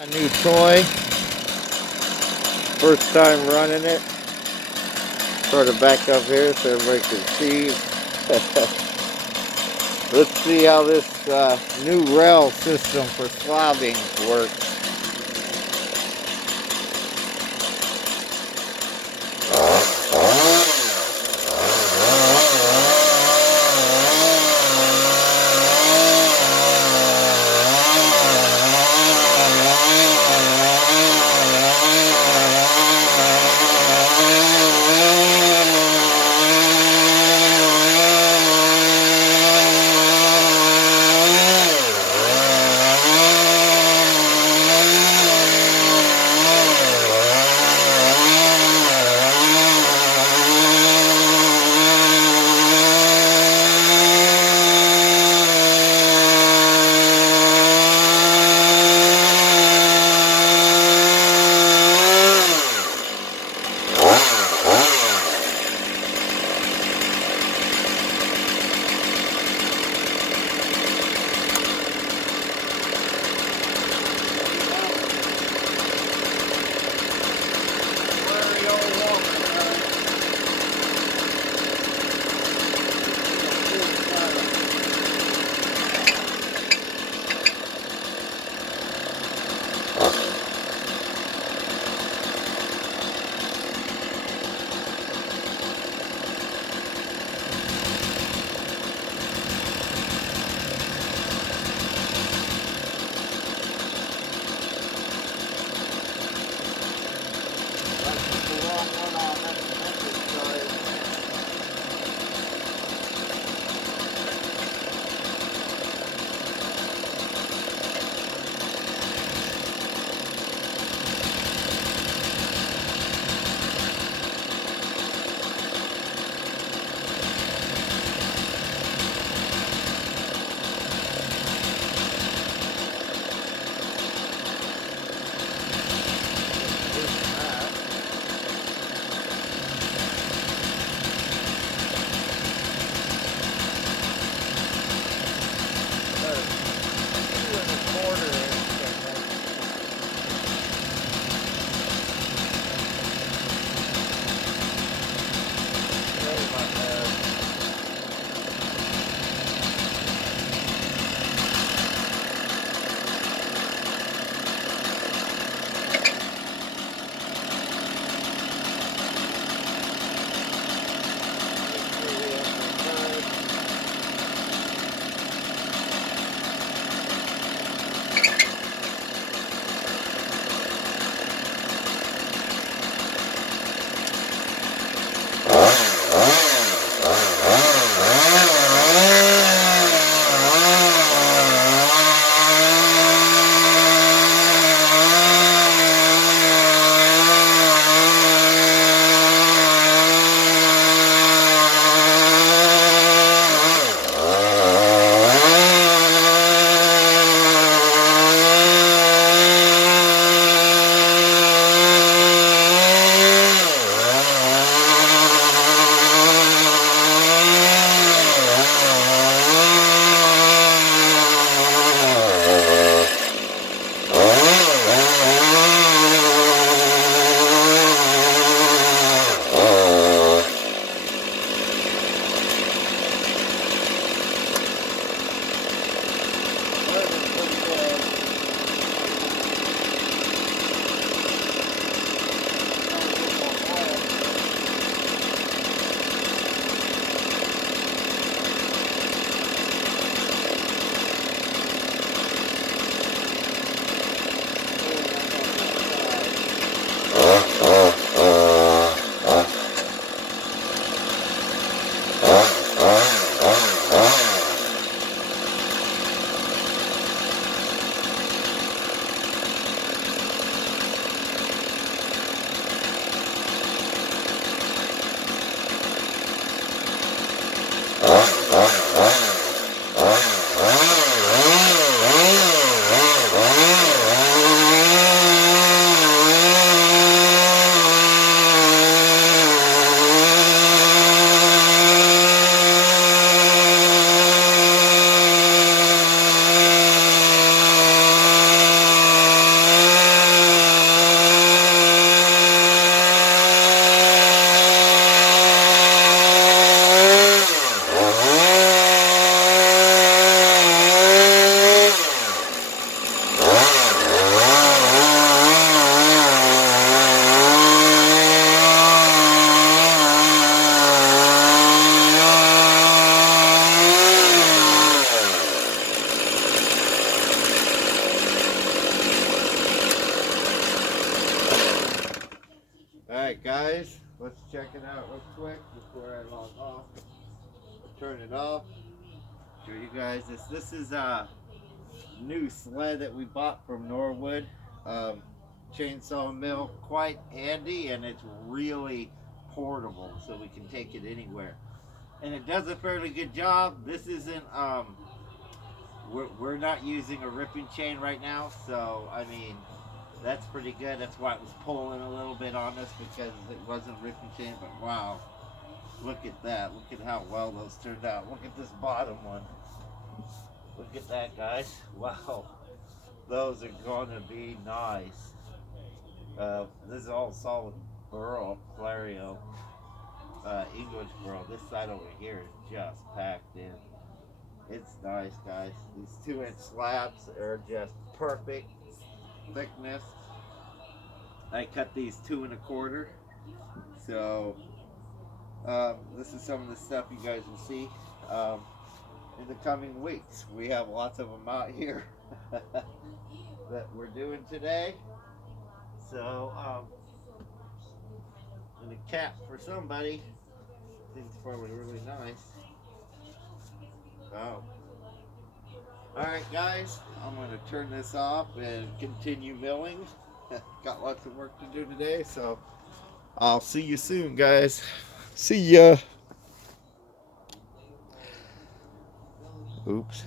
A new toy, first time running it. Sort of back up here so everybody can see. Let's see how this new rail system for slabbing works. Alright guys, let's check it out real quick before I log off. Turn it off. Show you guys this. This is a new sled that we bought from Norwood chainsaw mill. Quite handy, and it's really portable, so we can take it anywhere. And it does a fairly good job. This isn't we're not using a ripping chain right now, so I mean that's pretty good. That's why it was pulling a little bit on us, because it wasn't ripping chain. But wow, look at that. Look at how well those turned out. Look at this bottom one. Look at that, guys. Wow, those are gonna be nice. This is all solid burl, Clario, English burl. This side over here is just packed in. It's nice, guys. These 2-inch slabs are just perfect thickness. I cut these 2 1/4. So this is some of the stuff you guys will see in the coming weeks. We have lots of them out here that we're doing today. So and a cap for somebody. I think it's probably really nice. Oh. Alright guys, I'm going to turn this off and continue milling. Got lots of work to do today, so I'll see you soon, guys. See ya. Oops.